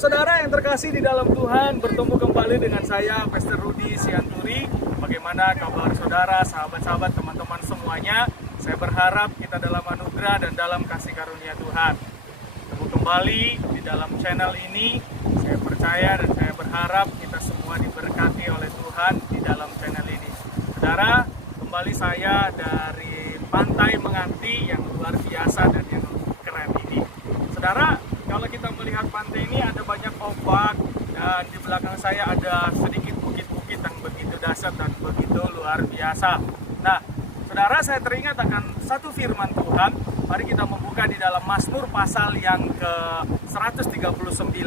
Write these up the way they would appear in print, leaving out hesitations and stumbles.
saudara yang terkasih di dalam Tuhan, bertemu kembali dengan saya, Pastor Rudy Sianturi. Bagaimana kabar saudara, sahabat-sahabat, teman-teman semuanya? Saya berharap kita dalam anugerah dan dalam kasih karunia Tuhan. Bertemu kembali di dalam channel ini. Saya percaya dan saya berharap kita semua diberkati oleh Tuhan di dalam channel ini. Saudara, kembali saya dari Pantai Menganti yang luar biasa dan yang keren ini. Saudara, kalau kita melihat pantai ini ada banyak ombak dan di belakang saya ada sedikit bukit-bukit yang begitu dahsyat dan begitu luar biasa. Nah, saudara, saya teringat akan satu firman Tuhan. Mari kita membuka di dalam Mazmur pasal yang ke-139.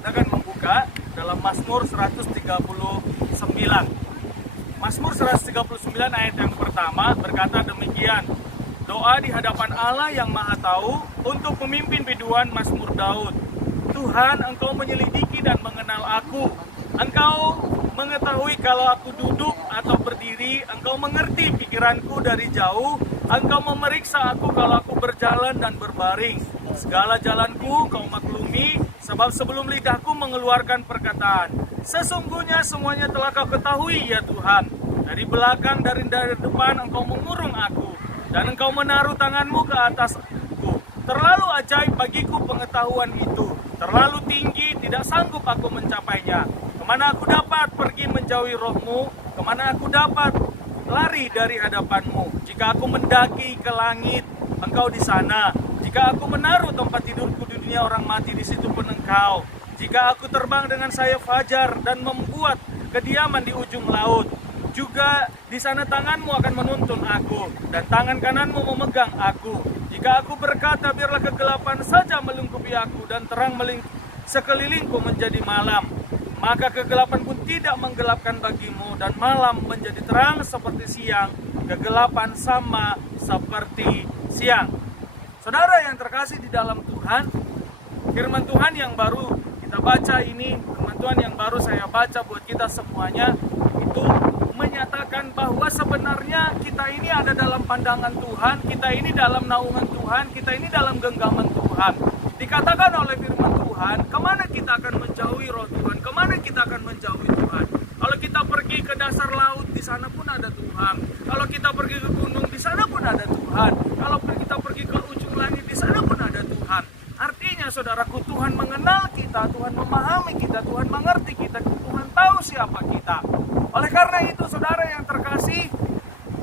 Kita akan membuka dalam Mazmur 139. Mazmur 139 ayat yang pertama berkata demikian. Doa di hadapan Allah yang Maha Tahu untuk pemimpin biduan Mazmur Daud. Tuhan, Engkau menyelidiki dan mengenal aku. Engkau mengetahui kalau aku duduk atau berdiri. Engkau mengerti pikiranku dari jauh. Engkau memeriksa aku kalau aku berjalan dan berbaring. Segala jalanku Kau maklumi, sebab sebelum lidahku mengeluarkan perkataan. Sesungguhnya semuanya telah Kau ketahui, ya Tuhan. Dari belakang, dari depan Engkau mengurung aku. Dan Engkau menaruh tanganmu ke atasku. Terlalu ajaib bagiku pengetahuan itu. Terlalu tinggi, tidak sanggup aku mencapainya. Kemana aku dapat pergi menjauhi rohmu? Kemana aku dapat lari dari hadapanmu? Jika aku mendaki ke langit, Engkau di sana. Jika aku menaruh tempat tidurku di dunia orang mati, di situ pun Engkau. Jika aku terbang dengan sayap fajar dan membuat kediaman di ujung laut, juga di sana tanganmu akan menuntun aku, dan tangan kananmu memegang aku. Jika aku berkata, biarlah kegelapan saja melingkupi aku, dan terang sekelilingku menjadi malam, maka kegelapan pun tidak menggelapkan bagimu, dan malam menjadi terang seperti siang, kegelapan sama seperti siang. Saudara yang terkasih di dalam Tuhan, firman Tuhan yang baru kita baca ini, firman Tuhan yang baru saya baca buat kita semuanya, itu menyatakan bahwa sebenarnya kita ini ada dalam pandangan Tuhan, kita ini dalam naungan Tuhan, kita ini dalam genggaman Tuhan. Dikatakan oleh firman Tuhan, kemana kita akan menjauhi roh Tuhan, kemana kita akan menjauhi Tuhan. Kalau kita pergi ke dasar laut, di sana pun ada Tuhan. Kalau kita pergi ke gunung, di sana pun ada Tuhan. Kalau kita pergi ke ujung langit, di sana pun ada Tuhan. Artinya saudaraku, Tuhan mengenal kita, Tuhan memahami kita, Tuhan mengerti kita, Tuhan tahu siapa kita. Oleh karena itu saudara yang terkasih,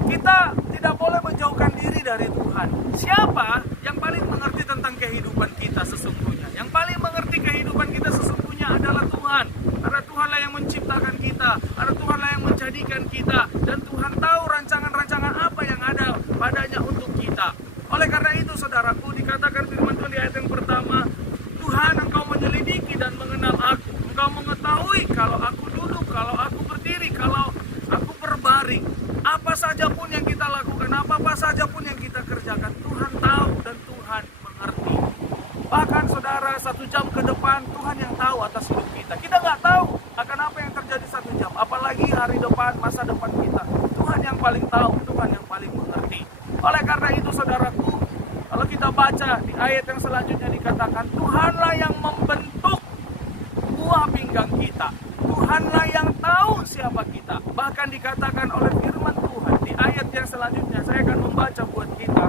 kita tidak boleh menjauhkan diri dari Tuhan. Siapa yang paling mengerti tentang kehidupan kita sesungguhnya? Yang paling mengerti kehidupan kita sesungguhnya adalah Tuhan. Karena Tuhanlah yang menciptakan kita, karena Tuhanlah yang menjadikan kita, dan Tuhan tahu rancangan-rancangan apa yang ada padanya untuk kita. Oleh karena itu saudaraku, dikatakan firman Tuhan di ayat yang pertama, Tuhan, Engkau menyelidiki dan mengenal aku. Engkau mengetahui kalau aku duduk, kalau aku berdiri, kalau aku berbaring. Apa saja pun yang kita lakukan, apa-apa saja pun yang kita kerjakan, Tuhan tahu dan Tuhan mengerti. Bahkan saudara, 1 jam ke depan, Tuhan yang tahu atas hidup kita. Kita nggak tahu akan apa yang terjadi 1 jam. Apalagi hari depan, masa depan kita. Tuhan yang paling tahu, Tuhan yang paling mengerti. Oleh karena itu saudaraku, kalau kita baca di ayat yang selanjutnya dikatakan, Tuhanlah yang membentuk buah pinggang kita. Tuhanlah yang tahu siapa kita. Bahkan dikatakan oleh firman Tuhan di ayat yang selanjutnya, saya akan membaca buat kita.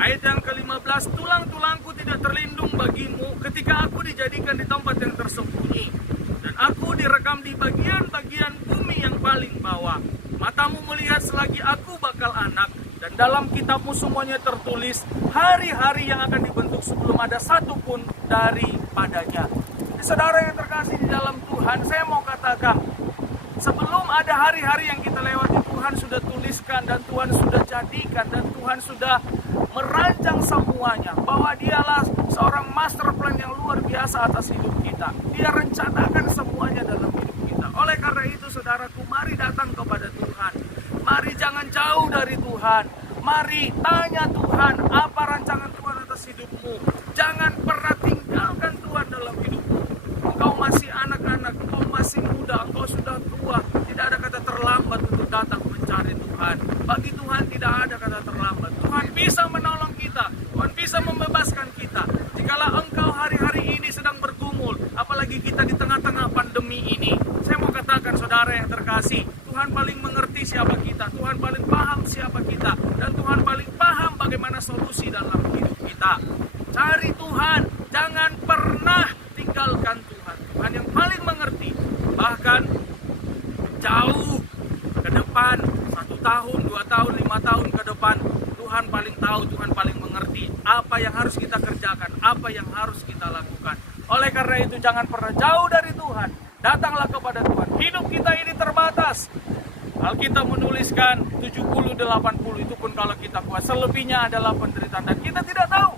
Ayat yang ke-15, tulang-tulangku tidak terlindung bagimu ketika aku dijadikan di tempat yang tersembunyi. Dan aku direkam di bagian-bagian bumi yang paling bawah. Matamu melihat selagi aku bakal anak, dan dalam kitabmu semuanya tertulis hari-hari yang akan dibentuk sebelum ada satu pun daripadanya. Saudara yang terkasih di dalam Tuhan, saya mau katakan, sebelum ada hari-hari yang kita lewati, Tuhan sudah tuliskan dan Tuhan sudah jadikan dan Tuhan sudah merancang semuanya, bahwa Dialah seorang master plan yang luar biasa atas hidup kita. Dia rencanakan semuanya dalam hidup kita. Oleh karena itu saudaraku, mari datang kepada Tuhan. Mari jangan jauh dari Tuhan. Mari tanya Tuhan, apa rancangan Tuhan atas hidupmu. Jangan pernah tinggalkan Tuhan dalam hidupmu. Engkau masih anak-anak, engkau masih muda, engkau sudah tua. Tidak ada kata terlambat untuk datang mencari Tuhan. Bagi Tuhan tidak ada kata terlambat. Tuhan bisa menolong kita, Tuhan bisa membebaskan kita. Jikalau engkau hari bagi kita di tengah-tengah pandemi ini. Saya mau katakan saudara yang terkasih, Tuhan paling mengerti siapa kita, Tuhan paling paham siapa kita, dan Tuhan paling paham bagaimana solusi dalam hidup kita. Cari Tuhan, jangan pernah tinggalkan Tuhan. Tuhan yang paling mengerti, bahkan jauh ke depan, 1 tahun, 2 tahun, 5 tahun ke depan, Tuhan paling tahu, Tuhan paling mengerti apa yang harus kita kerjakan, apa yang harus kita lakukan. Oleh karena itu jangan pernah jauh dari Tuhan, datanglah kepada Tuhan. Hidup kita ini terbatas. Alkitab menuliskan 70-80, itu pun kalau kita kuat. Selebihnya adalah penderitaan dan kita tidak tahu.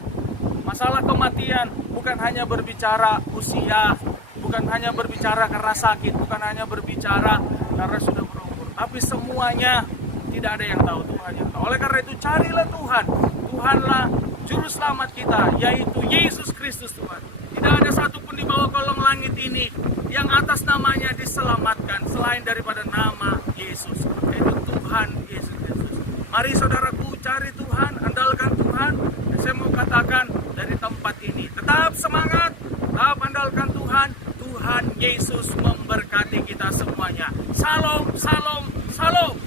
Masalah kematian bukan hanya berbicara usia, bukan hanya berbicara karena sakit, bukan hanya berbicara karena sudah berumur, tapi semuanya tidak ada yang tahu, Tuhan yang tahu. Oleh karena itu carilah Tuhan. Tuhanlah juru selamat kita, yaitu Yesus Kristus Tuhan. Tidak ada satupun di bawah kolong langit ini yang atas namanya diselamatkan selain daripada nama Yesus, yaitu Tuhan Yesus Kristus. Mari saudaraku cari Tuhan, andalkan Tuhan. Dan saya mau katakan dari tempat ini, tetap semangat, tetap andalkan Tuhan. Tuhan Yesus memberkati kita semuanya. Salam, salam, salam.